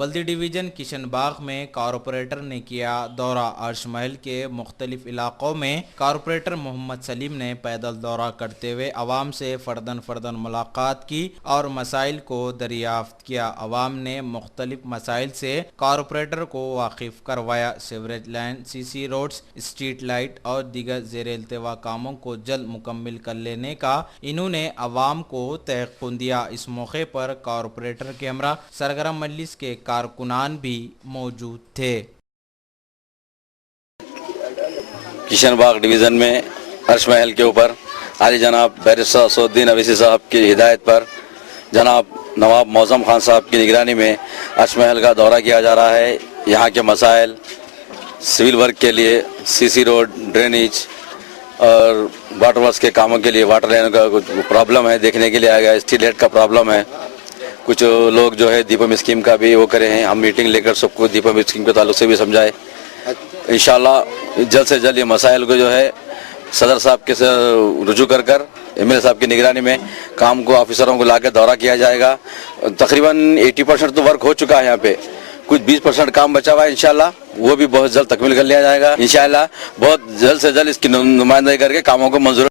बल्दी division Kishanbagh में corporator ने किया दौरा। अर्श महल के मुख्तलिफ इलाकों में कॉरपोरेटर मोहम्मद सलीम ने पैदल दौरा करते हुए अवाम से फ़र्दन मुलाकात की और मसाइल को दरियाफ्त किया। अवाम ने मुख्तलिफ मसाइल से कॉरपोरेटर को वाकिफ करवाया। Sewerage line, CC roads, street light और दीगर ज़ेर इल्तवा कामों को जल्द मुकम्मल कर लेने का इन्होंने अवाम को तयक़ुन दिया। इस मौके पर कॉरपोरेटर के हमरा सरगर्म मजलिस के कारकुनान भी मौजूद थे। किशनबाग डिवीज़न में अर्श महल के ऊपर आली जनाब बैरिस्टर असदुद्दीन अवैसी साहब की हिदायत पर जनाब नवाब मौज़म खान साहब की निगरानी में अर्श महल का दौरा किया जा रहा है। यहाँ के मसाइल, सिविल वर्क के लिए सीसी रोड, ड्रेनेज और वाटर वर्क्स के कामों के लिए वाटर लाइन का कुछ प्रॉब्लम है, देखने के लिए आया गया। स्ट्रीट लाइट का प्रॉब्लम है। कुछ लोग जो है दीपम स्कीम का भी वो करे हैं। हम मीटिंग लेकर सबको दीपम स्कीम के ताल्लुक से भी समझाए। इंशाल्लाह जल्द से जल्द ये मसाइल को जो है सदर साहब के रुजू कर एमएलए साहब की निगरानी में काम को ऑफिसरों को लाकर दौरा किया जाएगा। तकरीबन 80% तो वर्क हो चुका है यहाँ पे, कुछ 20% काम बचा हुआ है। इंशाल्लाह वो भी बहुत जल्द तकमील कर लिया जाएगा। इंशाल्लाह बहुत जल्द से जल्द इसकी नुमाइंदगी करके कामों को मंजूर